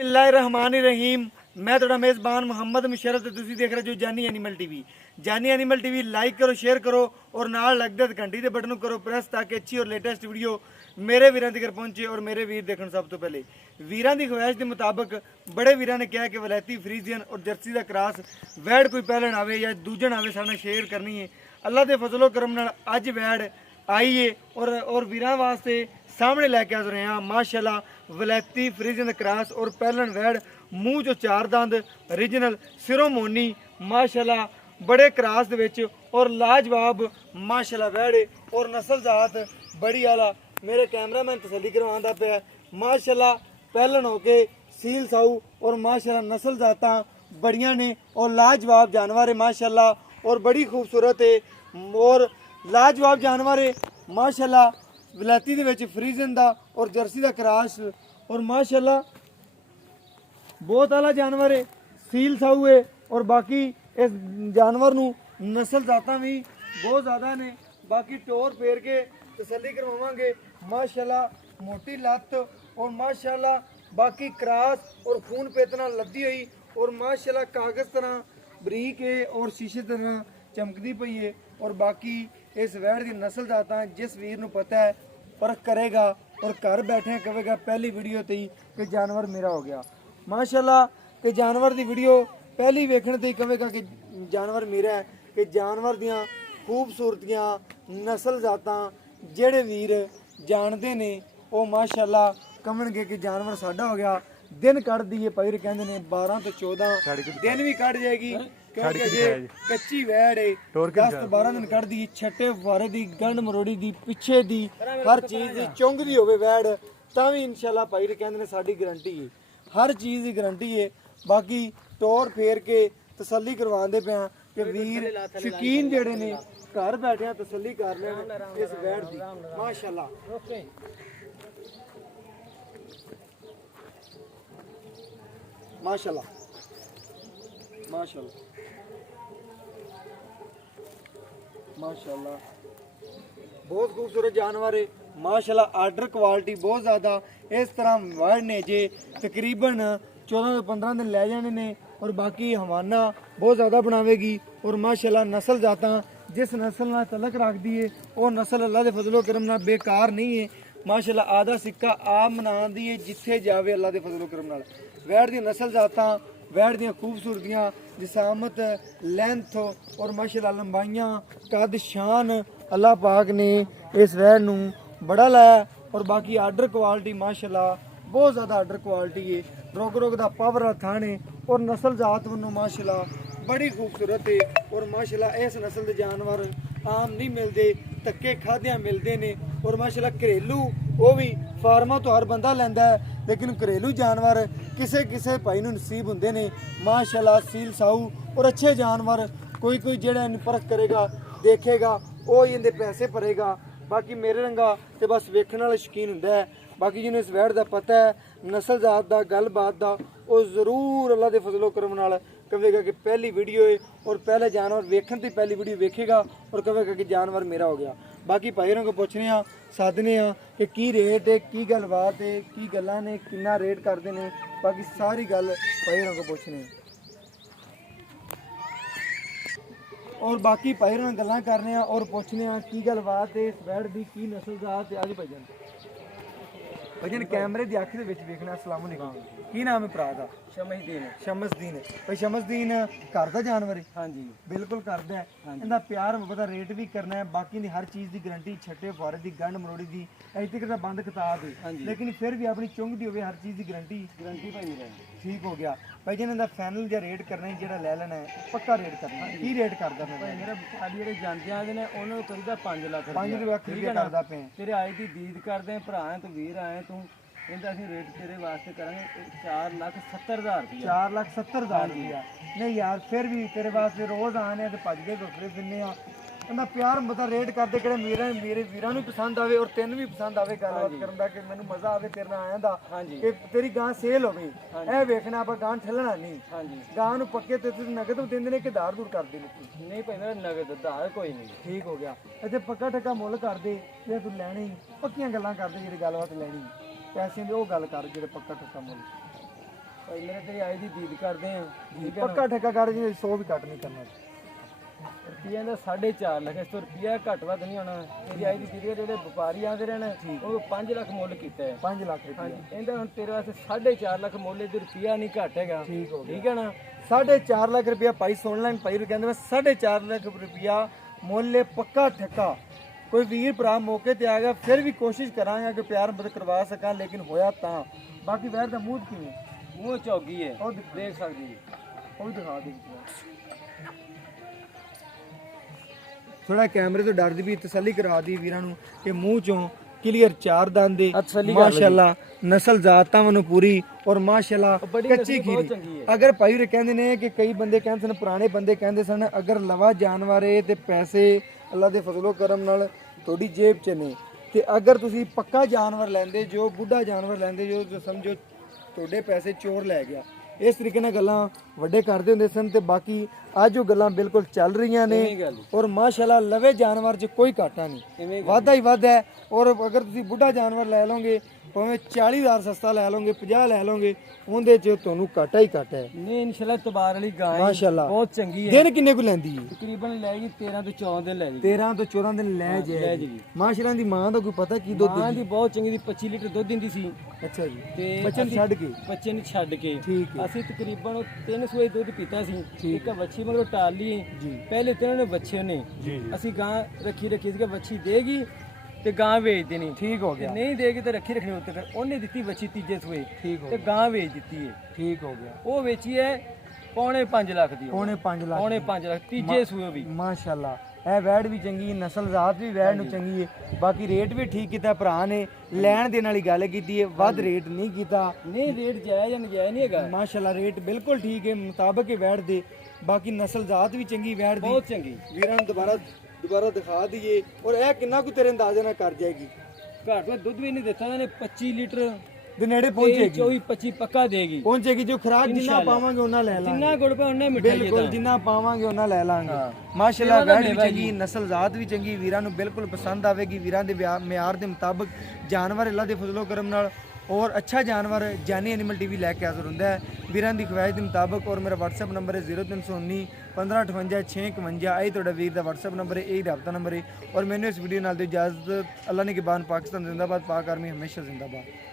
बिस्मिल्लाहिर्रहमानिर्रहीम। मैं थोड़ा मेज़बान मुहम्मद मुशर्रफ ते तुसीं देख रहे जो जानी एनिमल टीवी। जानी एनिमल टीवी लाइक करो, शेयर करो और नाल लगदे घंटी दे बटन करो प्रेस ताकि अच्छी और लेटेस्ट वीडियो मेरे वीरां तक पहुंचे और मेरे वीर देखण। सब तो पहले वीरां दी ख्वाहिश के मुताबिक बड़े वीरां ने कहा कि वलैती फ्रीजियन और जर्सी का क्रॉस वैड़ कोई पहलन आवे या दूजन आवे साडे शेयर करनी है। अल्लाह के फजलो करम नाल अज वैड़ आई है और वीरां वास्ते सामने लैके आ रहे हैं माशाल्लाह वलैती फ्रीजियन क्रॉस और पहलन वैड़ मूँह जो चार दंद ओरिजिनल सिरोमोनी माशाल्लाह बड़े क्रॉस दे विच और लाजवाब माशाल्लाह वैड़ और नस्ल जात बड़ी आला मेरे कैमरामैन तसल्ली करवांदा पिया माशाल्लाह पहलन होके सील साऊ और माशाल्लाह नस्ल जातां बड़ियां ने और लाजवाब जानवर है माशाल्लाह और बड़ी खूबसूरत है और लाजवाब जानवर है माशाल्लाह वलैती दे विच फ्रीजन दा और जर्सी दा क्रॉस और माशाल्लाह बहुत आला जानवर है सील साऊ है और बाकी इस जानवर नू नस्ल जातां भी बहुत ज़्यादा ने बाकी टोर फेर के तसल्ली करवावांगे माशाल्लाह मोटी लत्त और माशाल्लाह बाकी क्रॉस और खून पेतना लद्दी हुई और माशाल्लाह कागज़ तरह बरीक है और शीशे तरह चमकदी पई है और बाकी इस वैड़ की नस्ल जाता है जिस वीर नू पता है परख करेगा और घर बैठे कहेगा पहली वीडियो ते ही कि जानवर मेरा हो गया माशाल्लाह कि जानवर की वीडियो पहली वेखण ते ही कहेगा कि जानवर मेरा है कि जानवर दियां खूबसूरतियां नस्ल जातां जेड़े वीर जानते ने वो माशाल्लाह कमणगे कि जानवर साडा हो गया दिन कढ़ दिए पईर कहंदे ने 12 तो 14 दिन भी कढ़ जाएगी क्योंकि अजे कच्ची वैड़ है 10 तो 12 दिन कढ़ दी छट्टे फुआरे दी गंढ मरोड़ी दी पिछे दी हर चीज़ दी चुंग दी होवे वैड़ तां भी इंशाल्लाह पईर कहंदे ने साडी गारंटी है हर चीज़ की गारंटी है बाकी टोर फेर के तसल्ली करवांदे पे कि वीर शौकीन जेड़े ने घर बैठे तसल्ली कर लेन इस वैड़ दी माशाल्लाह माशाल्लाह माशाल्लाह माशाल्लाह बहुत खूबसूरत जानवर है माशाल्लाह आर्डर क्वालिटी बहुत ज़्यादा इस तरह वैड़ ने जे तकरीबन 14 तो 15 दिन लै जाने ने और बाकी हवाना बहुत ज़्यादा बनावेगी और माशाल्लाह नस्ल जाता जिस नस्ल नाल तलक रखदी है वो नस्ल अल्लाह के फजलो करम नाल बेकार नहीं है माशाल्लाह आधा सिक्का आप मनांदी है जिथे जावे अल्लाह के फजलो करम नाल वैड़ दी नस्ल जाता वैड़ दी खूबसूरतियाँ जिसामत लेंथ और माशाल्लाह लंबाइयाँ कद शान अल्लाह पाक ने इस वैड़ नू बड़ा लाया और बाकी आर्डर क्वालिटी माशाल्लाह बहुत ज़्यादा आर्डर क्वालिटी है रोग रोग दा पावर वाला थान है और नस्ल जात वनों माशाल्लाह बड़ी खूबसूरत है और माशाल्लाह इस नस्ल के जानवर आम नहीं मिलते धक्के खाद्या मिलते ने और माशाल्लाह घरेलू वो भी फार्मा तो हर बंदा लैंदा है लेकिन घरेलू जानवर किसे किसे भाई नूं नसीब हुंदे ने माशाल्लाह सील साऊ और अच्छे जानवर कोई कोई जेड़ा इन्हूं परख करेगा देखेगा वो इहदे पैसे भरेगा बाकी मेरे रंगा तो बस वेखण वाला शौकीन हुंदा है बाकी जिन्होंने इस वैड़ का पता है नस्ल जात का गलबात का वो जरूर अल्लाह के फजलो करम नाल कहेगा कि पहली वीडियो है और पहले जानवर वेखण ते पहली वीडियो वेखेगा और कहेगा कि जानवर मेरा हो गया बाकी भाईरों को पूछने साधने कि की रेट है की गलबात है की गल्लां ने कितना रेट करते हैं बाकी सारी गल भाईरों को पूछने और बाकी भाईरों गल्लां करने और पूछने की गलबात है इस वैड़ की की नस्ल जात है। आज भजन भजन कैमरे की अख देखना अस्सलाम वालेकुम की नाम है भरा का शमसदीन शमसदीन भाई शमसदीन घर का जानवर है हाँ जी बिल्कुल करदा है इहदा प्यार मुहब्बत दा रेट भी करना है बाकी दी हर चीज़ की गारंटी छट्टे फुआरे की गंढ मरोड़ी की अजे तक तो बंद किताब है लेकिन फिर भी अपनी चुंग दी होवे हर चीज़ की गारंटी भाई मेरा ठीक हो गया भाई जिन्हें दा फाइनल जो रेट करना है जो लै लेना है पक्का रेट करना की रेट करदा मैं मेरा साडी जेहड़े जानते आए ने उन्होंने करीदा 5 लाख 5 लाख रुपया करदा पे तेरे आए दी दीद करदे भरा है तू वीर आए तू इनका असं रेट तेरे वास्ते करेंगे 4,70,000 रुपया 4,70,000 रुपया नहीं यार फिर भी तेरे वास्ते रोज़ आने तो भज के घुसरे फिरने इनका प्यार मतलब रेट करते कि मेरे वीरां नूं पसंद आवे और तेन भी पसंद आवे गलबात करन दा कि मैनूं मज़ा आवे तेरे नाल आया दा कि तेरी गां सेल होवे ऐ वेखना आपां गां ठल्लना नहीं गां नूं पक्के ते नगद देंदे ने कि धार दूर करदे ने नहीं भाई नगद धार कोई नहीं ठीक हो गया इत्थे पक्का ठक्का मुੱਲ करदे जे तूं लैणे पक्कियां गल्लां करदे जेह्ड़ी गलबात लैणी पैसे की वो गल कर जो पक्का टुक्का मुल ਭਾਈ ਮੇਰੇ ਤੇਰੀ ਆਈ ਦੀ ਦੀਦ ਕਰਦੇ ਆ ਠੀਕ ਹੈ ਪੱਕਾ ਠੇਕਾ ਕਰ ਜੀ 100 ਵੀ ਘੱਟ ਨਹੀਂ ਕਰਨਾ ਰੁਪਈਆ ਦਾ 4.5 ਲੱਖ ਇਸ ਤੋਂ ਰੁਪਈਆ ਘੱਟ ਵੱਧ ਨਹੀਂ ਹੋਣਾ ਤੇਰੀ ਆਈ ਦੀ ਦੀਦ ਜਿਹੜੇ ਵਪਾਰੀ ਆਉਂਦੇ ਰਹਿਣ ਉਹ 5 ਲੱਖ ਮੁੱਲ ਕੀਤਾ ਹੈ 5 ਲੱਖ ਰੁਪਏ ਹਾਂਜੀ ਇਹਦਾ ਹੁਣ ਤੇਰੇ ਵਾਸਤੇ 4.5 ਲੱਖ ਮੁੱਲ ਇਹਦੇ ਰੁਪਈਆ ਨਹੀਂ ਘੱਟ ਹੈਗਾ ਠੀਕ ਹੋ ਗਿਆ ਠੀਕ ਹੈ ਨਾ 4.5 ਲੱਖ ਰੁਪਇਆ ਭਾਈ ਸੁਣ ਲੈਣ ਭਾਈ ਨੂੰ ਕਹਿੰਦੇ ਮੈਂ 4.5 ਲੱਖ ਰੁਪਇਆ ਮੁੱਲ ਪੱਕਾ ਠੇਕਾ ਕੋਈ ਵੀਰ ਭਰਾ ਮੌਕੇ ਤੇ ਆ ਗਿਆ ਫਿਰ ਵੀ ਕੋਸ਼ਿਸ਼ ਕਰਾਂਗਾ ਕਿ ਪਿਆਰ ਮਦਦ ਕਰਵਾ ਸਕਾਂ ਲੇਕਿਨ ਹੋਇਆ ਤਾਂ ਬਾਕੀ ਵੈਰ ਦਾ ਮੂੰਹ ਕਿਵੇਂ ਮੂੰਹ ਚੌਗੀ ਹੈ ਉਹ ਦੇਖ ਸਕਦੀ ਹੈ ਉਹ ਵੀ ਦਿਖਾ ਦੇ ਥੋੜਾ ਕੈਮਰੇ ਤੋਂ ਡਰਦੀ ਵੀ ਤਸੱਲੀ ਕਰਾ ਦੀ ਵੀਰਾਂ ਨੂੰ ਕਿ ਮੂੰਹ ਚੋਂ ਕਲੀਅਰ ਚਾਰ ਦੰਦ ਦੇ ਮਾਸ਼ਾਅੱਲਾ ਨਸਲ ਜ਼ਾਤਾਂ ਨੂੰ ਪੂਰੀ ਔਰ ਮਾਸ਼ਾਅੱਲਾ ਕੱਚੀ ਖੀਰੀ ਅਗਰ ਭਾਈ ਵੀਰ ਕਹਿੰਦੇ ਨੇ ਕਿ ਕਈ ਬੰਦੇ ਕਹਿੰਦੇ ਸਨ ਪੁਰਾਣੇ ਬੰਦੇ ਕਹਿੰਦੇ ਸਨ ਅਗਰ ਲਵਾ ਜਾਨਵਰ ਏ ਤੇ ਪੈਸੇ ਅੱਲਾ ਦੇ ਫਜ਼ਲੋ ਕਰਮ ਨਾਲ ਤੁਹਾਡੀ ਜੇਬ 'ਚ ਨੇ ਤੇ ਅਗਰ ਤੁਸੀਂ ਪੱਕਾ ਜਾਨਵਰ ਲੈਂਦੇ ਜੋ ਬੁੱਢਾ ਜਾਨਵਰ ਲੈਂਦੇ ਜੋ ਸਮਝੋ ਤੁਹਾਡੇ ਪੈਸੇ ਚੋਰ ਲੈ ਗਿਆ ਇਸ ਤਰੀਕੇ ਨਾਲ ਗੱਲਾਂ ਵੱਡੇ ਕਰਦੇ ਹੁੰਦੇ ਸਨ ਤੇ ਬਾਕੀ ਅੱਜ ਉਹ ਗੱਲਾਂ ਬਿਲਕੁਲ ਚੱਲ ਰਹੀਆਂ ਨੇ ਔਰ ਮਾਸ਼ਾਅੱਲਾ ਲਵੇ ਜਾਨਵਰ 'ਚ ਕੋਈ ਘਾਟਾ ਨਹੀਂ ਵਾਧਾ ਹੀ ਵਾਧਾ ਹੈ ਔਰ ਅਗਰ ਤੁਸੀਂ ਬੁੱਢਾ ਜਾਨਵਰ ਲੈ ਲਓਗੇ ਭਾਵੇਂ 40,000 ਸਸਤਾ ਲੈ ਲਓਗੇ 50 ਲੈ ਲਓਗੇ ਉਹਦੇ 'ਚ ਤੁਹਾਨੂੰ ਘਾਟਾ ਹੀ ਘਾਟਾ ਹੈ ਨਹੀਂ ਇਨਸ਼ਾਅੱਲਾ ਤਬਾਰ ਵਾਲੀ ਗਾਂ ਹੈ ਮਾਸ਼ਾਅੱਲਾ ਬਹੁਤ ਚੰਗੀ ਹੈ ਦਿਨ ਕਿੰਨੇ ਕੁ ਲੈਂਦੀ ਹੈ ਤਕਰੀਬਨ ਲੈਗੀ 13 ਤੋਂ 14 ਦਿਨ ਲੈਗੀ 13 ਤੋਂ 14 ਦਿਨ ਲੈ ਜਾਏਗੀ ਮਾਸ਼ਾਅੱਲਾ ਦੀ ਮਾਂ ਦਾ ਕੋਈ ਪਤਾ ਕੀ ਦੁੱਧ ਮਾਂ ਦੀ ਬਹੁਤ ਚੰਗੀ ਦੀ 25 ਲੀਟਰ ਦੁੱਧ ਦਿੰਦੀ ਸੀ ਅੱਛਾ ਜੀ ਤੇ ਬੱਚਨ ਛੱਡ ਕੇ ਬੱਚੇ ਨੂੰ ਛੱਡ ਕੇ ਠੀਕ ਹੈ ਅਸੀਂ ਤਕਰੀਬਨ 3 ਸੂਏ ਦੁੱਧ ਪੀਤਾ ਸੀ ਇੱਕ ਵੱਛੀ ਮਗਰੋਂ ਟਾਲ ਲਈ ਪਹਿਲੇ ਤੇ ਉਹਨਾਂ ਨੇ ਵੱਛੇ ਨੇ ਅਸੀਂ ਗਾਂ ਰੱਖੀ ਸੀ ਕਿ ਵੱਛੀ ਦੇਗੀ ਤੇ ਗਾਂ ਵੇਚ ਦੇਣੀ ਠੀਕ ਹੋ ਗਿਆ ਨਹੀਂ ਦੇਗੀ ਤੇ ਰੱਖੀ ਰੱਖਣੀ ਉੱਤੇ ਉਹਨੇ ਦਿੱਤੀ ਵੱਛੀ ਤੀਜੇ ਸੂਏ ਠੀਕ ਹੋ ਤੇ ਗਾਂ ਵੇਚ ਦਿੱਤੀ ਹੈ ਠੀਕ ਹੋ ਗਿਆ ਉਹ ਵੇਚੀ ਹੈ ਪੌਣੇ 5 ਲੱਖ ਦੀ ਪੌਣੇ 5 ਲੱਖ ਪੌਣੇ 5 ਲੱਖ ਤੀਜੇ ਸੂਏ ਵੀ ਮਾਸ਼ਾਅੱਲਾ ਇਹ ਵੈੜ ਵੀ ਚੰਗੀ ਨਸਲ ਜ਼ਾਤ ਵੀ ਵੈੜ ਨੂੰ ਚੰਗੀ ਹੈ ਬਾਕੀ ਰੇਟ ਵੀ ਠੀਕ ਕੀਤਾ ਭਰਾ ਨੇ ਲੈਣ ਦੇਣ ਵਾਲੀ ਗੱਲ ਕੀਤੀ ਹੈ ਵੱਧ ਰੇਟ ਨਹੀਂ ਕੀਤਾ ਨਹੀਂ ਰੇਟ ਜਾਇਜ਼ ਜਾਂ ਨਜਾਇਜ਼ ਨਹੀਂ ਹੈਗਾ ਮਾਸ਼ਾਅੱਲਾ ਰੇਟ ਬਿਲਕੁਲ ਠੀਕ ਹੈ ਮੁਤਾਬਕ ਹੈ ਵੈੜ ਦੇ ਬਾਕੀ ਨਸਲ ਜ਼ਾਤ ਵੀ ਚੰਗੀ ਵੈੜ ਦੀ ਬਹੁਤ ਚੰਗੀ ਵੀਰਾਂ ਨੂੰ ਦੁਬਾਰਾ ਦਿਖਾ ਦਈਏ ਔਰ ਇਹ ਕਿੰਨਾ ਕੁ ਤੇਰੇ ਅੰਦਾਜ਼ੇ ਨਾਲ ਕਰ ਜਾਏਗੀ ਘੱਟ ਦਾ ਦੁੱਧ ਵੀ ਨਹੀਂ ਦਿੱਤਾ ਉਹਨੇ 25 ਲੀਟਰ ਦੇ ਨੇੜੇ ਪਹੁੰਚੇਗੀ 24 25 ਪੱਕਾ ਦੇਗੀ ਪਹੁੰਚੇਗੀ ਜੋ ਖਰਾਕ ਜਿੰਨਾ ਪਾਵਾਂਗੇ ਉਹਨਾਂ ਲੈ ਲਾਂਗੇ ਜਿੰਨਾ ਗੁੜ ਪਾ ਉਹਨੇ ਮਿਠਾਈ ਬਿਲਕੁਲ ਜਿੰਨਾ ਪਾਵਾਂਗੇ ਉਹਨਾਂ ਲੈ ਲਾਂਗੇ ਮਾਸ਼ਾਅੱਲਾ ਵੈੜ ਵੀ ਚੰਗੀ ਨਸਲ ਜ਼ਾਤ ਵੀ ਚੰਗੀ ਵੀਰਾਂ ਨੂੰ ਬਿਲਕੁਲ ਪਸੰਦ ਆਵੇਗੀ ਵੀਰਾਂ ਦੇ ਮਿਆਰ ਦੇ ਮੁਤਾਬਕ ਜਾਨਵਰ ਅੱਲਾ ਦੇ ਫਜ਼ਲੋ ਕਰਮ ਨਾਲ और अच्छा जानवर जानी एनिमल टीवी लैके हाजिर होंदा है वीरां दी ख्वाहिश के मुताबिक और मेरा WhatsApp नंबर है 0319 1558 651 आई तुहाडा वीर दा WhatsApp नंबर है यही राबता नंबर है और मैंने इस वीडियो नाल दी इजाजत अल्लाह ने के बाद पाकिस्तान जिंदाबाद पाक आर्मी हमेशा जिंदाबाद।